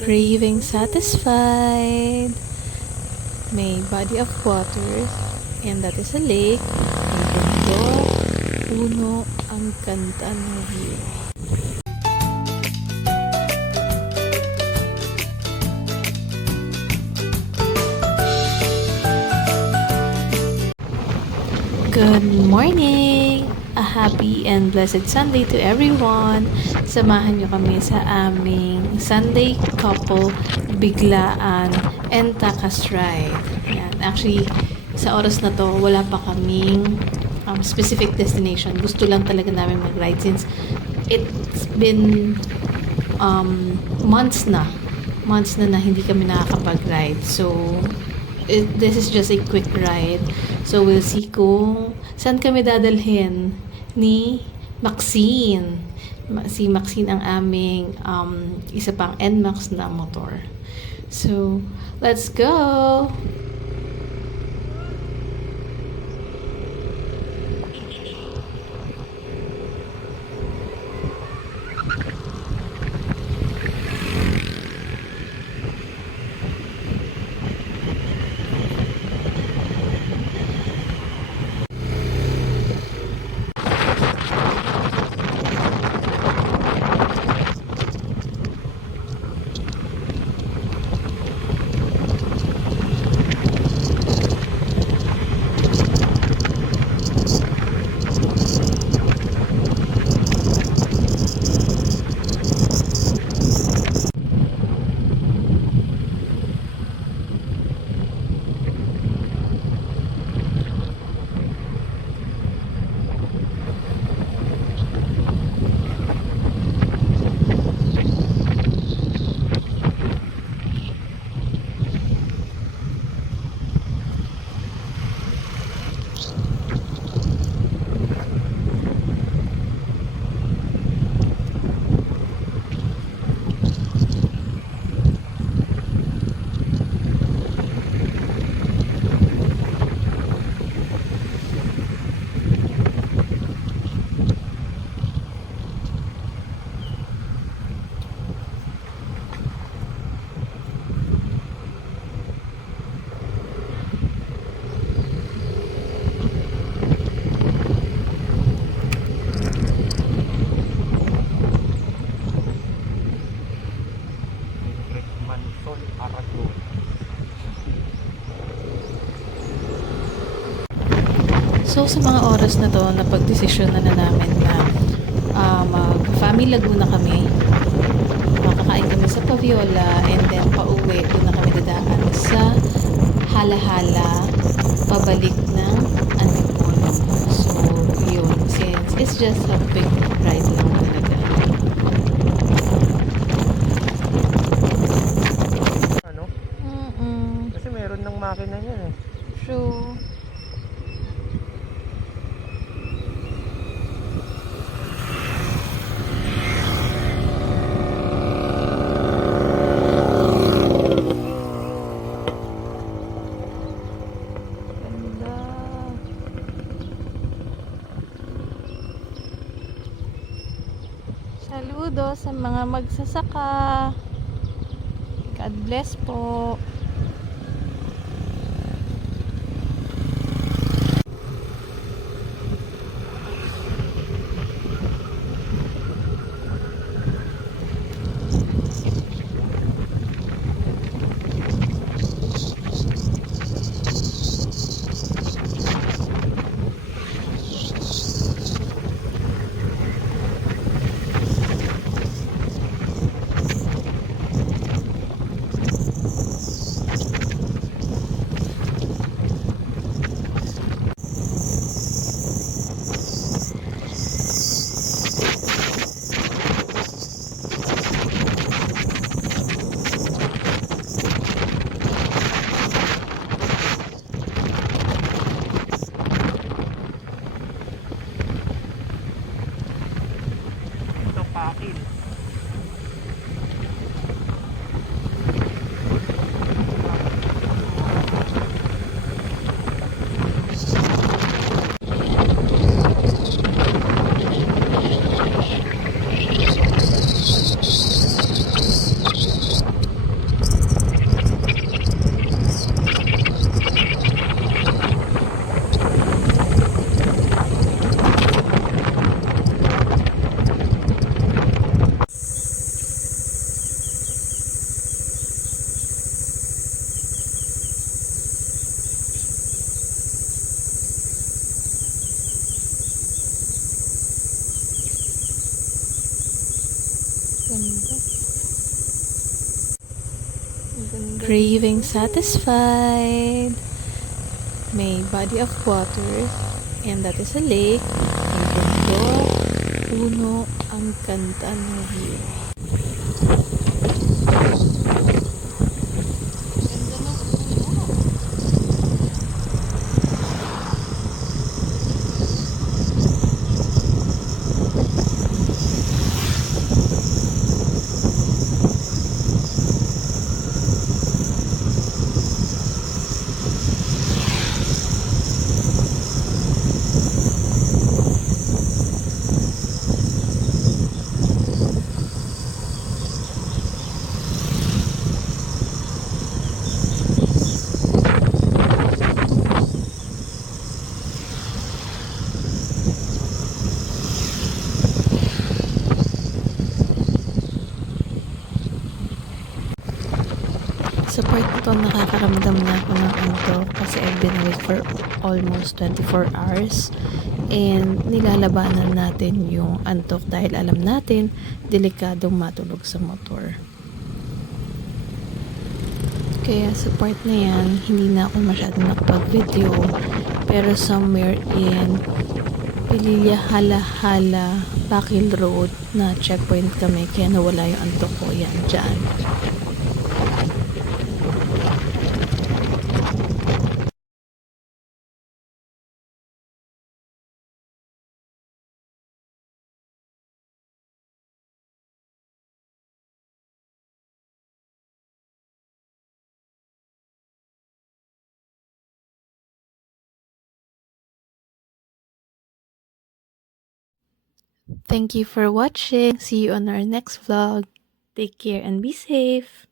Craving satisfied. May body of water, and that is a lake. Ang ganda, puno, ang ganda ng view. Good morning! A happy and blessed Sunday to everyone! Samahan niyo kami sa aming Sunday couple biglaan and takas ride. Ayan. Actually, sa oras na to, wala pa kaming specific destination. Gusto lang talaga namin mag-ride since it's been months na hindi kami nakakapag-ride. So, this is just a quick ride. So, we'll see kung saan kami dadalhin ni Maxine. Si Maxine ang aming isa pang NMAX na motor. So, let's go! So, sa mga oras na to, napag-desisyon na namin na mag-family Laguna kami. Makakain kami sa Paviola and then pauwi. Doon na kami dadaan sa Hala-Hala pabalik ng Antipolo. So, yun. Since it's just a quick ride lang talaga. Ano? Kasi meron ng makina niyan eh. True. Saludo sa mga magsasaka. God bless po. Craving satisfied. May body of water, and that is a lake. Ang ganda, puno, ang ganda ng view. Sa part ito, nakakaramdam na ako ng antok kasi I've been awake for almost 24 hours. And nilalabanan natin yung antok dahil alam natin, delikadong matulog sa motor. Kaya sa part na yan, hindi na ako masyadong nakapag-video. Pero somewhere in Pililla Hala-Hala, Bakil Road na checkpoint kami kaya nawala yung antok ko. Yan, dyan. Thank you for watching. See you on our next vlog. Take care and be safe.